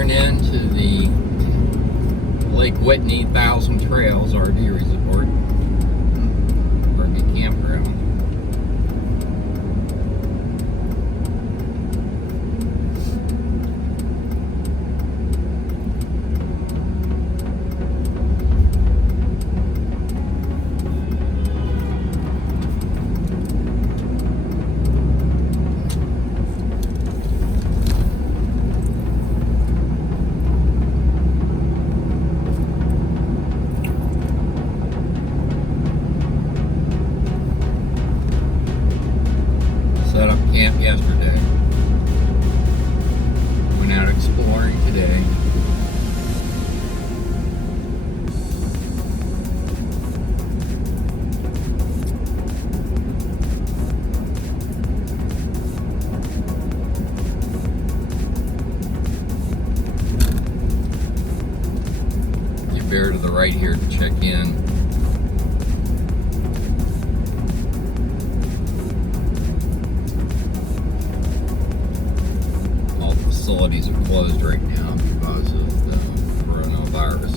turn into the Lake Whitney 1,000 Trails RV Resort, RV Campground. Set up camp yesterday. Went out exploring today. You bear to the right here to check in. Facilities are closed right now because of the coronavirus.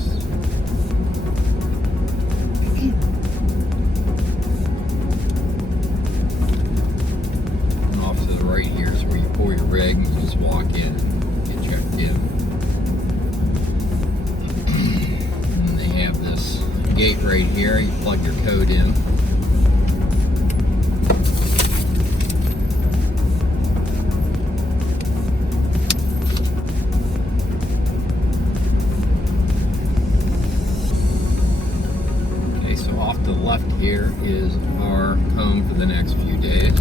And off to the right here is where you pull your rig and you just walk in and get checked in. And they have this gate right here. You plug your code in. So off to the left here is our home for the next few days.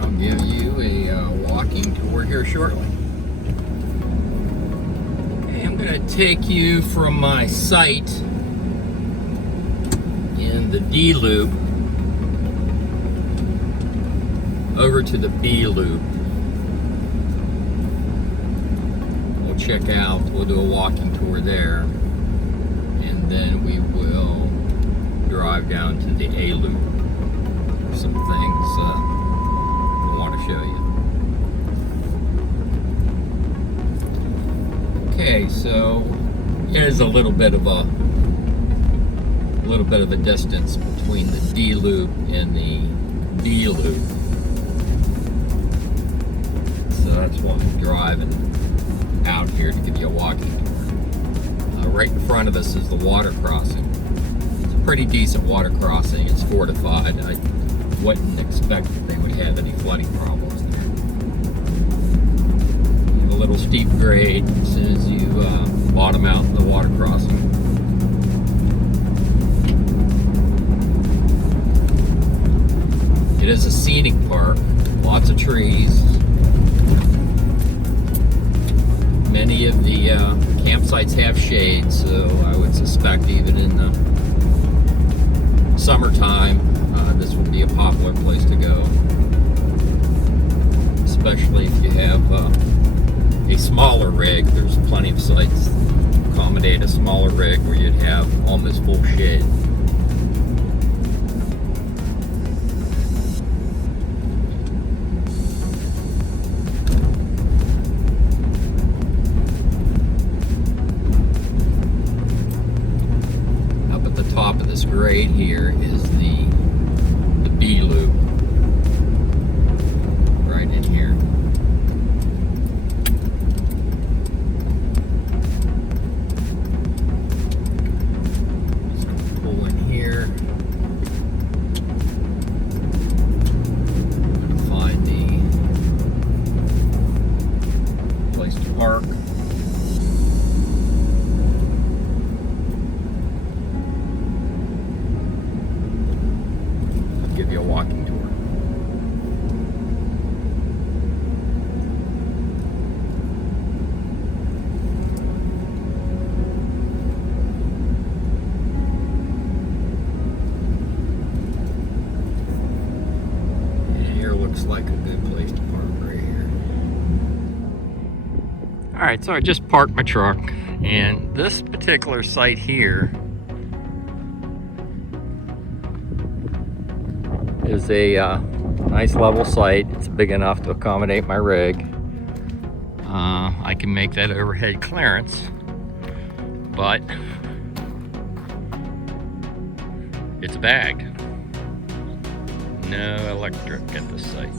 I'll give you a walking tour here shortly. Okay, I'm going to take you from my site in the D loop over to the B loop. We'll check out, we'll do a walking tour there, and then we will drive down to the A loop. There's some things I want to show you. Okay, so there's a little bit of a distance between the D loop and the B loop. So that's why I'm driving out here to give you a walking tour. Right in front of us is the water crossing. It's a pretty decent water crossing. It's fortified. I wouldn't expect that they would have any flooding problems there. You have a little steep grade as soon as you bottom out the water crossing. It is a scenic park. Lots of trees. Many of the campsites have shade, so I would suspect even in the summertime, this would be a popular place to go. Especially if you have a smaller rig. There's plenty of sites that accommodate a smaller rig where you'd have almost full shade. Top of this grade here is the B loop right in here. Just gonna pull in here. Gonna find the place to park. Give you a walking tour. And here looks like a good place to park right here. Alright, so I just parked my truck. And this particular site here is a nice level site. It's big enough to accommodate my rig. I can make that overhead clearance, but it's bagged. No electric at this site.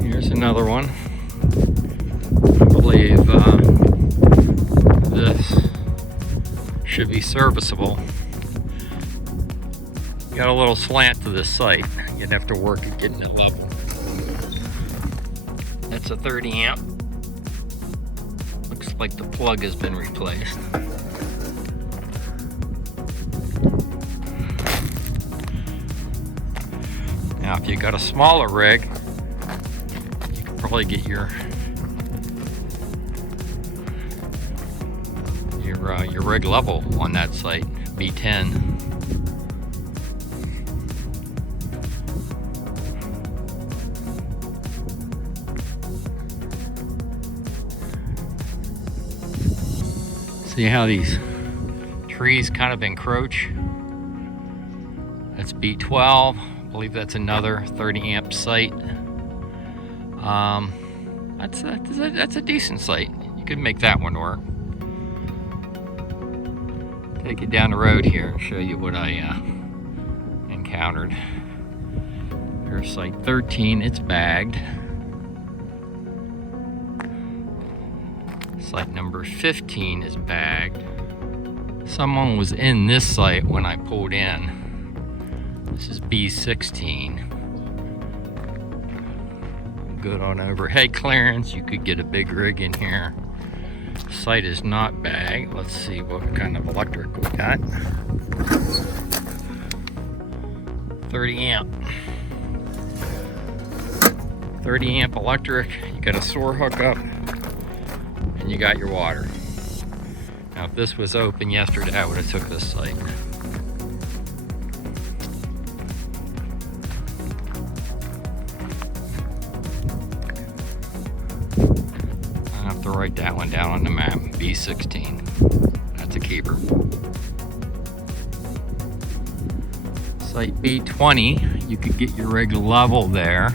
Here's another one. I believe this should be serviceable. Got a little slant to this site. You'd have to work at getting it level. That's a 30 amp. Looks like the plug has been replaced. Now if you got a smaller rig, you can probably get your rig level on that site, B10. See how these trees kind of encroach? That's B12. I believe that's another 30 amp site. That's a decent site. You could make that one work. Take you down the road here and show you what I encountered. Here's site 13. It's bagged. Site number 15 is bagged. Someone was in this site when I pulled in. This is B16. Good on overhead clearance. You could get a big rig in here. Site is not bagged. Let's see what kind of electric we got. 30 amp. 30 amp electric. You got a SOAR hookup. And you got your water. Now if this was open yesterday, I would have took this site. I have to write that one down on the map. B16. That's a keeper. Site B20, you could get your rig level there.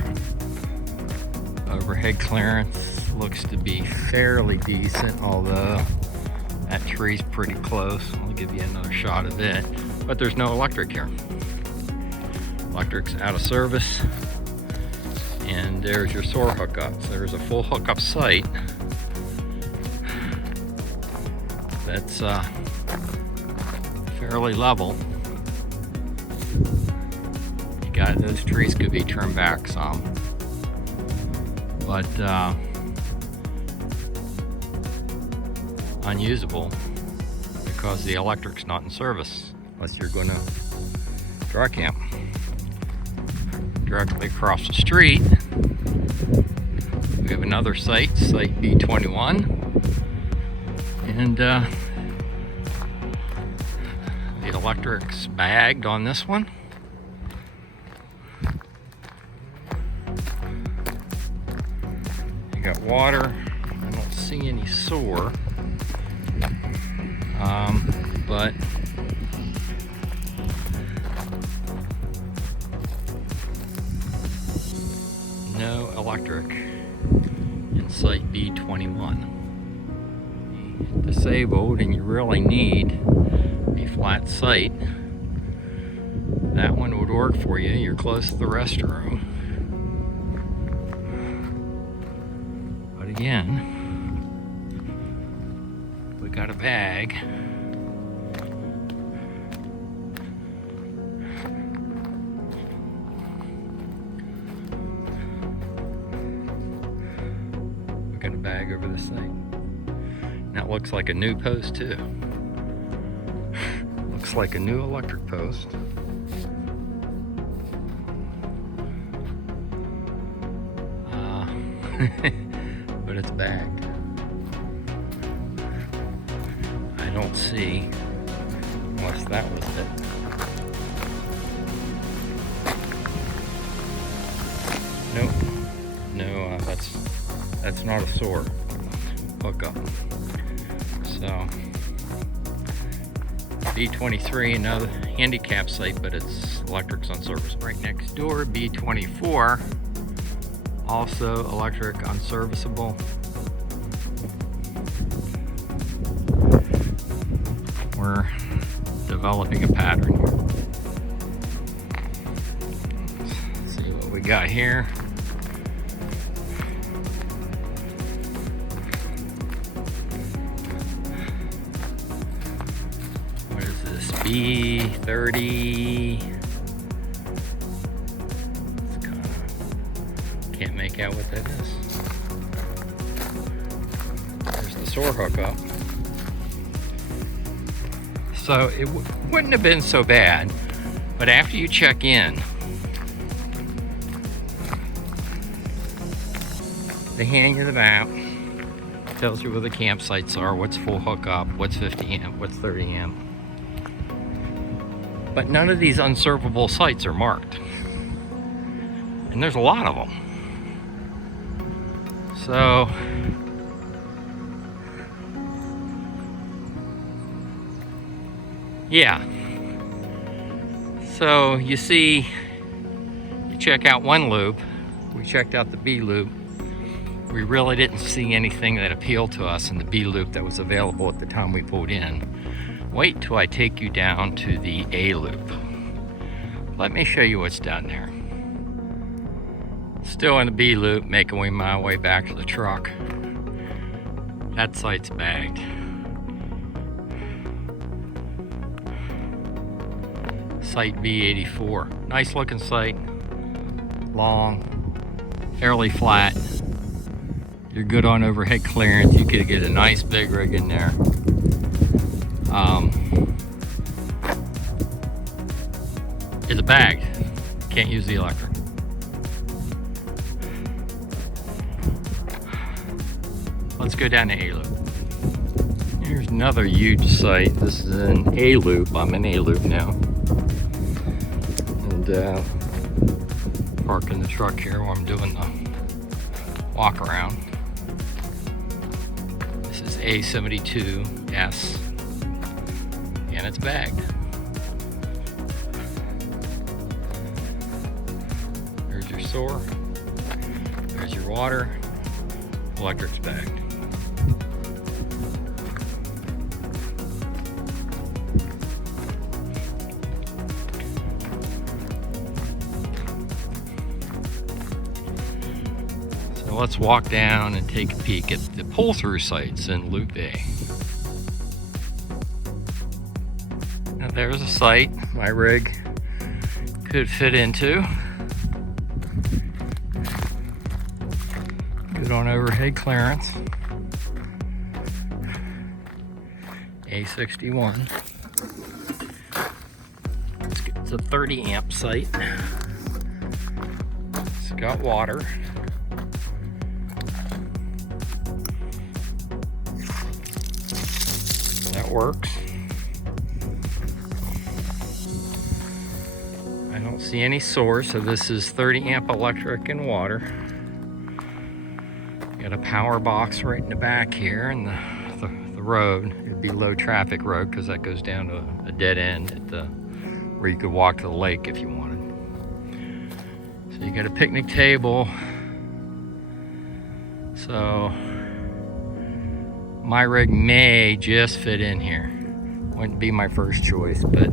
Overhead clearance looks to be fairly decent, although that tree's pretty close. I'll give you another shot of it. But there's no electric here. Electric's out of service. And there's your SOAR hookup. So there's a full hookup site. That's fairly level. You got those trees could be trimmed back some. But unusable because the electric's not in service unless you're going to dry camp. Directly across the street we have another site, site B21, and the electric's bagged on this one. You got water. I don't see any SOAR. But no electric in site B21. Disabled, and you really need a flat site. That one would work for you. You're close to the restroom. But again, we got a bag. We got a bag over this thing. And that looks like a new post too. Looks like a new electric post. But it's bagged. don't see, unless that was it. Nope. No, that's not a SOAR hookup. So B23, another handicap site, but its electric's unserviceable. Right next door, B24, also electric unserviceable. We're developing a pattern here. Let's see what we got here. What is this? B30. Can't make out what that is. There's the SOAR hookup. So it wouldn't have been so bad, but after you check in, they hand you the map, tells you where the campsites are, what's full hookup, what's 50 amp, what's 30 amp. But none of these unservable sites are marked. And there's a lot of them. So yeah, so you see, you check out one loop, we checked out the B loop, we really didn't see anything that appealed to us in the B loop that was available at the time we pulled in. Wait till I take you down to the A loop. Let me show you what's down there. Still in the B loop, making my way back to the truck. That site's bagged. Site B84. Nice looking site. Long, fairly flat. You're good on overhead clearance. You could get a nice big rig in there. It's bagged. Can't use the electric. Let's go down to A loop. Here's another huge site. This is an A loop. I'm in A loop now. And parking the truck here while I'm doing the walk around. This is A72S, and it's bagged. There's your SOAR. There's your water. Electric's bagged. Let's walk down and take a peek at the pull-through sites in Loop A. Now there's a site my rig could fit into. Good on overhead clearance. A61. It's a 30 amp site. It's got water. Works. I don't see any source, so this is 30 amp electric and water. Got a power box right in the back here, and the road, it'd be low traffic road because that goes down to a dead end at the, where you could walk to the lake if you wanted. So you got a picnic table. So my rig may just fit in here. Wouldn't be my first choice, but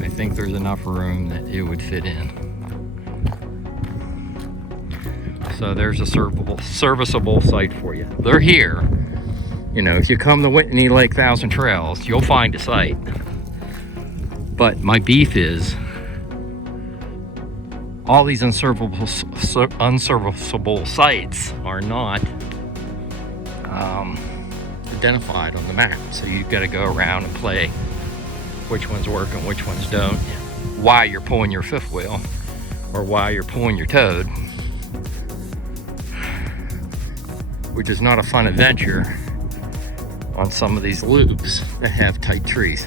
I think there's enough room that it would fit in. So there's a serviceable site for you. They're here. You know, if you come to Whitney Lake Thousand Trails, you'll find a site. But my beef is all these unserviceable sites are not identified on the map, so you've got to go around and play which ones work and which ones don't, while you're pulling your fifth wheel or while you're pulling your toad, which is not a fun adventure on some of these loops that have tight trees.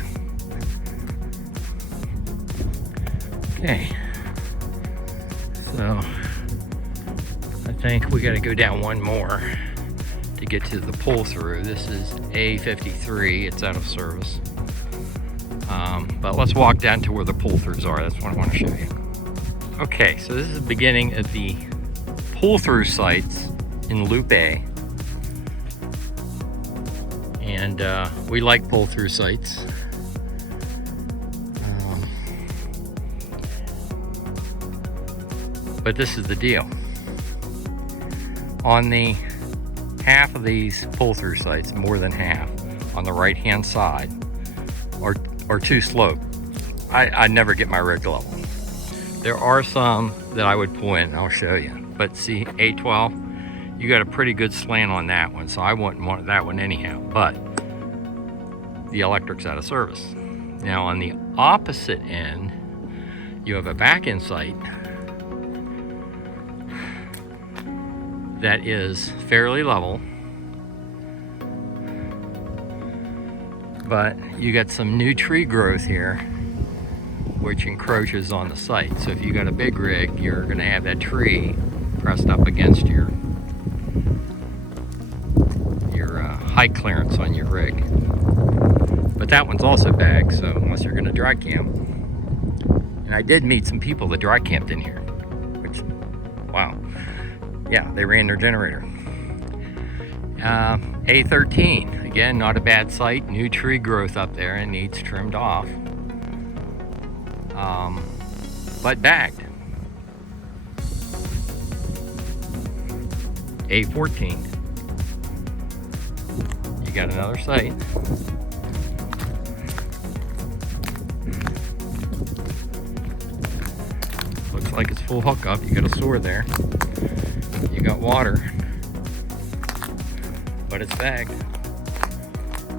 Okay, so I think we got to go down one more to get to the pull through. This is A53, it's out of service. But let's walk down to where the pull throughs are. That's what I want to show you. Okay, so this is the beginning of the pull through sites in Loop A. And we like pull through sites. But this is the deal. On the half of these pull-through sites, more than half, on the right-hand side, are too sloped. I never get my rig level. There are some that I would pull in, I'll show you. But see, A12, you got a pretty good slant on that one, so I wouldn't want that one anyhow. But the electric's out of service. Now on the opposite end, you have a back-end site that is fairly level, but you got some new tree growth here which encroaches on the site. So if you got a big rig, you're going to have that tree pressed up against your height clearance on your rig. But that one's also bagged, so unless you're going to dry camp. And I did meet some people that dry camped in here, which, wow. Yeah, they ran their generator. A13, again, not a bad site. New tree growth up there and needs trimmed off. But bagged. A14. You got another site. Looks like it's full hookup. You got a sword there. You got water, but it's bagged.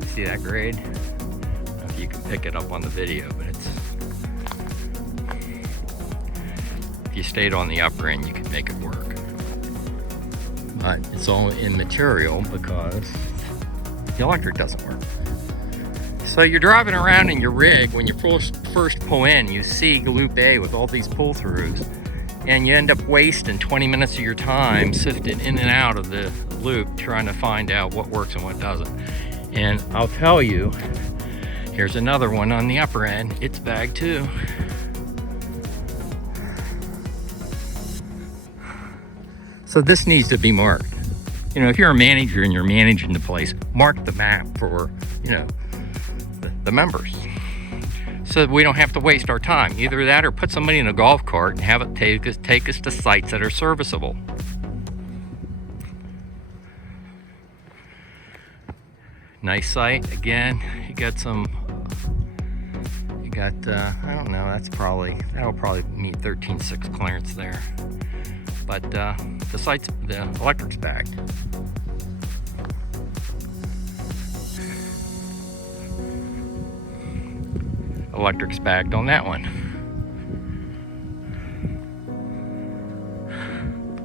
See that grade? I don't know if you can pick it up on the video, but if you stayed on the upper end, you could make it work. But it's all immaterial because the electric doesn't work. So you're driving around in your rig, when you first pull in, you see Loop A with all these pull-throughs, and you end up wasting 20 minutes of your time sifting in and out of the loop trying to find out what works and what doesn't. And I'll tell you, here's another one on the upper end. It's bagged too. So this needs to be marked. You know, if you're a manager and you're managing the place, mark the map for, you know, the members, so that we don't have to waste our time. Either that or put somebody in a golf cart and have it take us to sites that are serviceable. Nice site. Again, you got some, I don't know, that'll probably meet 13.6 clearance there. But the electric's bagged. Electric's bagged on that one.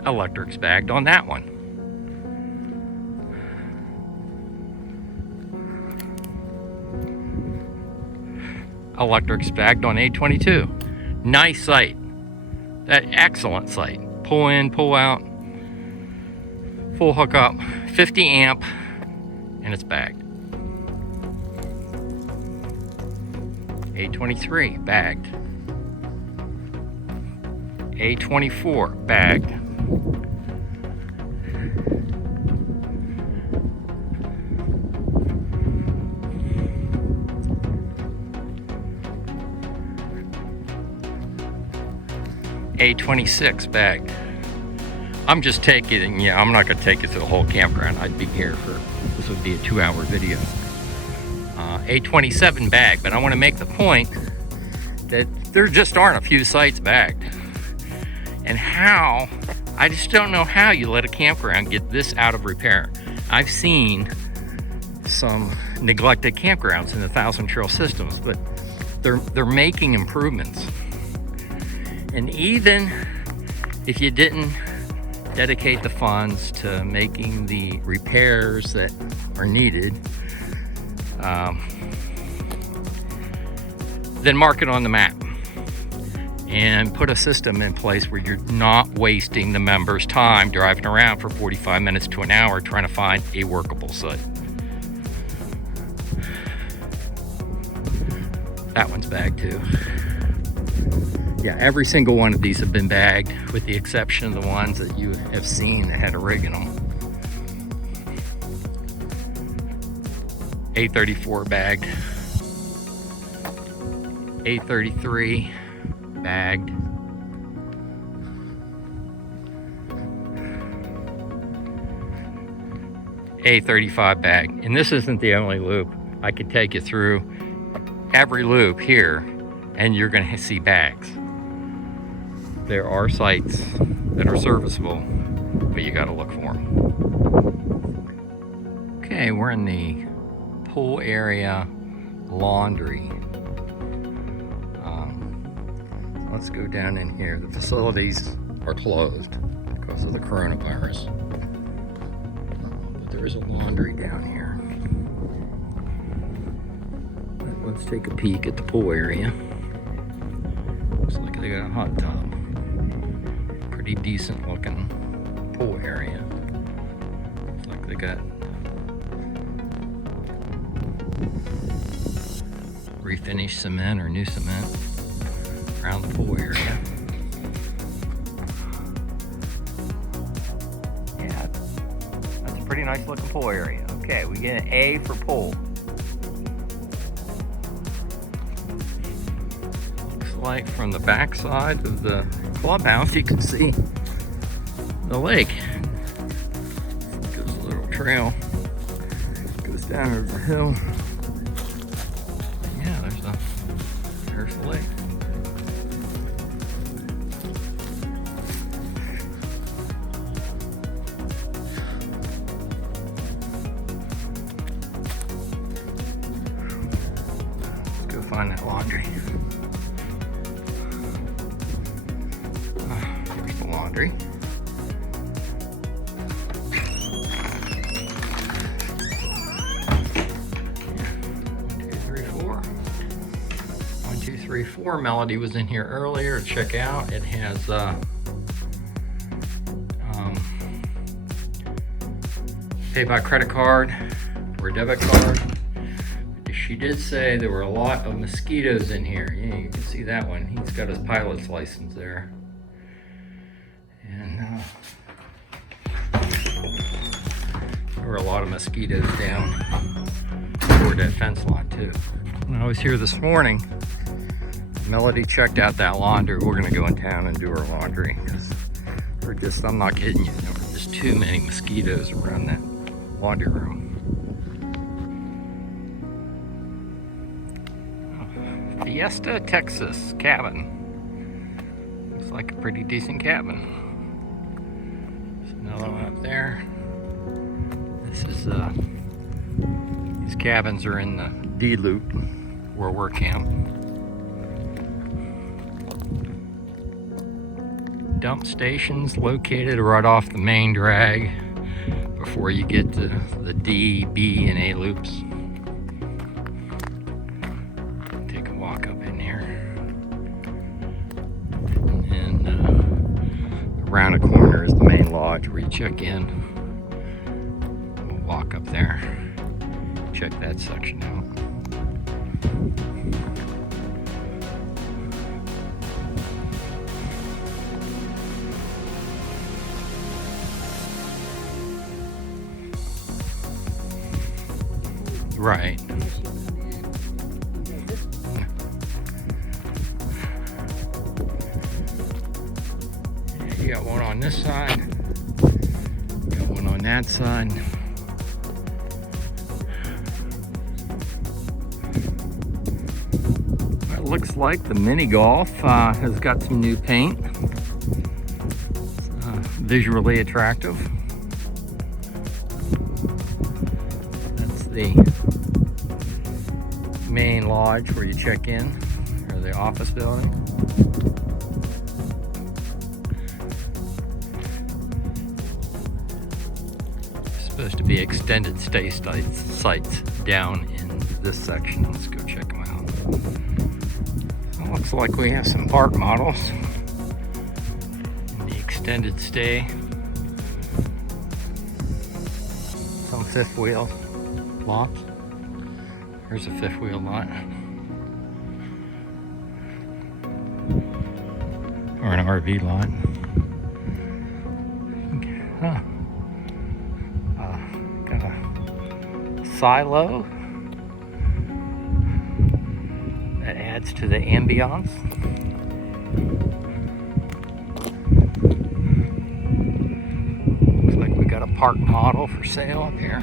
Electric's bagged on that one. Electric's bagged on A22. Nice site. That excellent site. Pull in, pull out, full hookup, 50 amp, and it's bagged. A23, bagged. A24, bagged. A26, bagged. I'm just taking, yeah, I'm not going to take you through the whole campground. I'd be here for, this would be a 2-hour video. A27 bagged, but I want to make the point that there just aren't a few sites bagged. And how, I just don't know how you let a campground get this out of repair. I've seen some neglected campgrounds in the Thousand Trail systems, but they're making improvements. And even if you didn't dedicate the funds to making the repairs that are needed, then mark it on the map and put a system in place where you're not wasting the members' time driving around for 45 minutes to an hour trying to find a workable site. That one's bagged too. Yeah, every single one of these have been bagged, with the exception of the ones that you have seen that had a rig in them. A34 bagged. A33 bagged. A35 bagged. And this isn't the only loop. I could take you through every loop here and you're going to see bags. There are sites that are serviceable, but you got to look for them. Okay, we're in the pool area laundry. Let's go down in here. The facilities are closed because of the coronavirus. But there is a laundry down here. Let's take a peek at the pool area. Looks like they got a hot tub. Pretty decent looking pool area. Looks like they got refinished cement or new cement around the pool area. Yeah, that's a pretty nice looking pool area. Okay, we get an A for pool. Looks like from the back side of the clubhouse you can see the lake. Goes a little trail, goes down over the hill. Yeah, there's the lake. Find that laundry. Here's the laundry. One, two, three, four. Melody was in here earlier. Check out. It has pay by credit card or debit card. She did say there were a lot of mosquitoes in here. Yeah, you can see that one. He's got his pilot's license there. And there were a lot of mosquitoes down toward that fence line too. When I was here this morning, Melody checked out that laundry. We're gonna go in town and do our laundry because I'm not kidding you, there were just too many mosquitoes around that laundry room. Fiesta, Texas cabin. Looks like a pretty decent cabin. There's another one up there. This is these cabins are in the D loop where we're camped. Dump stations located right off the main drag before you get to the D, B, and A loops. Around a corner is the main lodge where you check in. We'll walk up there, check that section out. Right. You got one on this side, you got one on that side. It looks like the mini golf has got some new paint. It's, visually attractive. That's the main lodge where you check in, or the office building. Supposed to be extended stay sites down in this section. Let's go check them out. So it looks like we have some park models in the extended stay. Some fifth wheel lots. Here's a fifth wheel lot. Or an RV lot. Huh. Got a silo that adds to the ambiance. Looks like we got a park model for sale up here.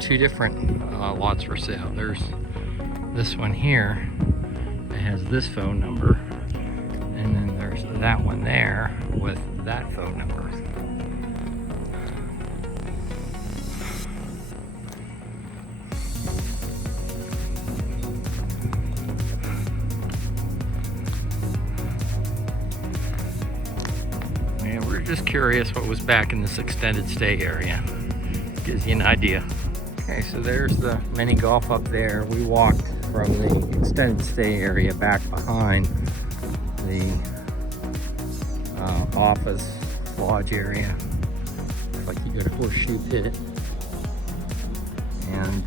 Two different lots for sale. There's this one here that has this phone number, and then there's that one there with that phone number. Yeah, we're just curious what was back in this extended stay area. Gives you an idea. Okay, so there's the mini golf up there. We walked from the extended stay area back behind the office lodge area. Looks like you got a horseshoe pit. And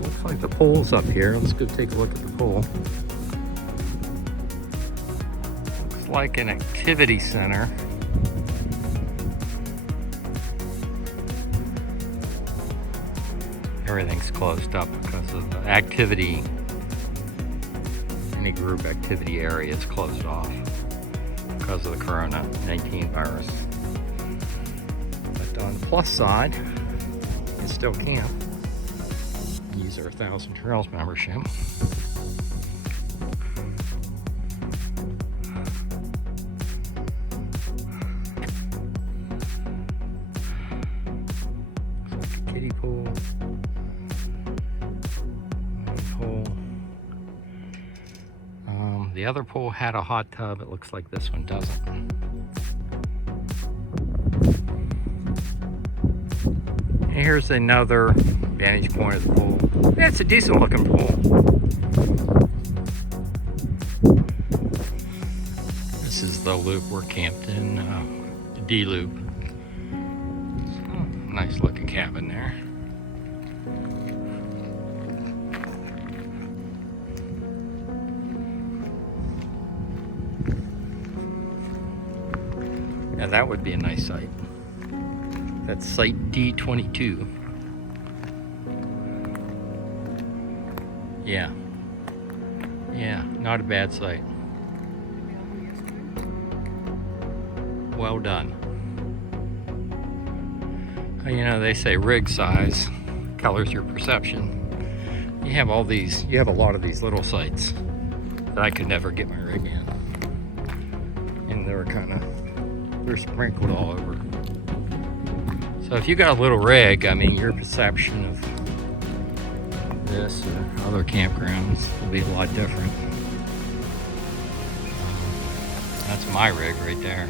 looks like the pool's up here. Let's go take a look at the pool. Looks like an activity center. Everything's closed up because of the activity. Any group activity area is closed off because of the COVID-19 virus. But on the plus side, you still can use our 1,000 Trails membership. Looks like a kiddie pool. The other pool had a hot tub. It looks like this one doesn't. And here's another vantage point of the pool. Yeah, it's a decent looking pool. This is the loop we're camped in, D loop. Nice looking cabin there. Now that would be a nice site. That's site D22. Yeah. Yeah, not a bad site. Well done. You know, they say rig size colors your perception. You have a lot of these little sites that I could never get my rig in. And they're sprinkled all over. So if you got a little rig, I mean, your perception of this or other campgrounds will be a lot different. That's my rig right there.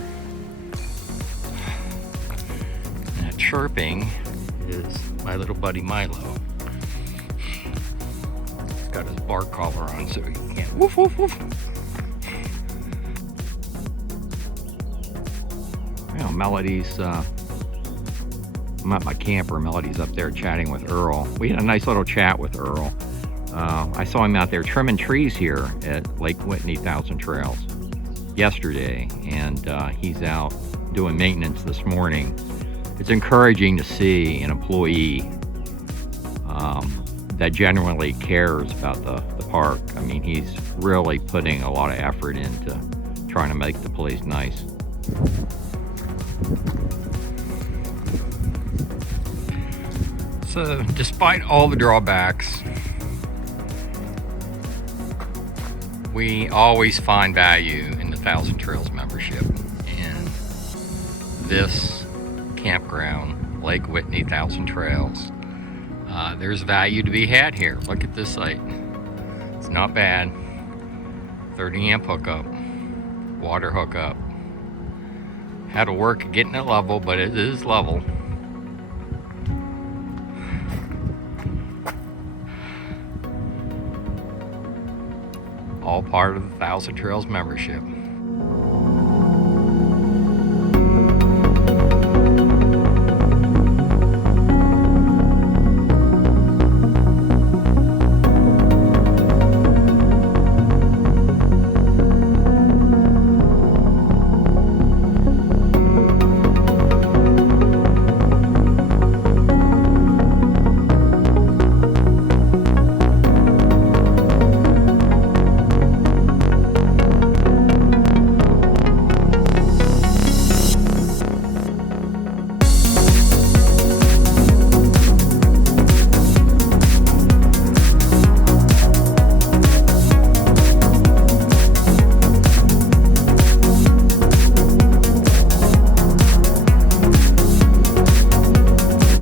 And that chirping is my little buddy Milo. He's got his bark collar on so he can't woof woof woof. Well, Melody's, I'm at my camper. Melody's up there chatting with Earl. We had a nice little chat with Earl. I saw him out there trimming trees here at Lake Whitney 1,000 Trails yesterday, and he's out doing maintenance this morning. It's encouraging to see an employee that genuinely cares about the park. I mean, he's really putting a lot of effort into trying to make the place nice. So, despite all the drawbacks, we always find value in the 1,000 Trails membership. And this campground, Lake Whitney 1,000 Trails, there's value to be had here. Look at this site. It's not bad. 30 amp hookup, water hookup. Had to work getting it level, but it is level. All part of the 1,000 Trails membership.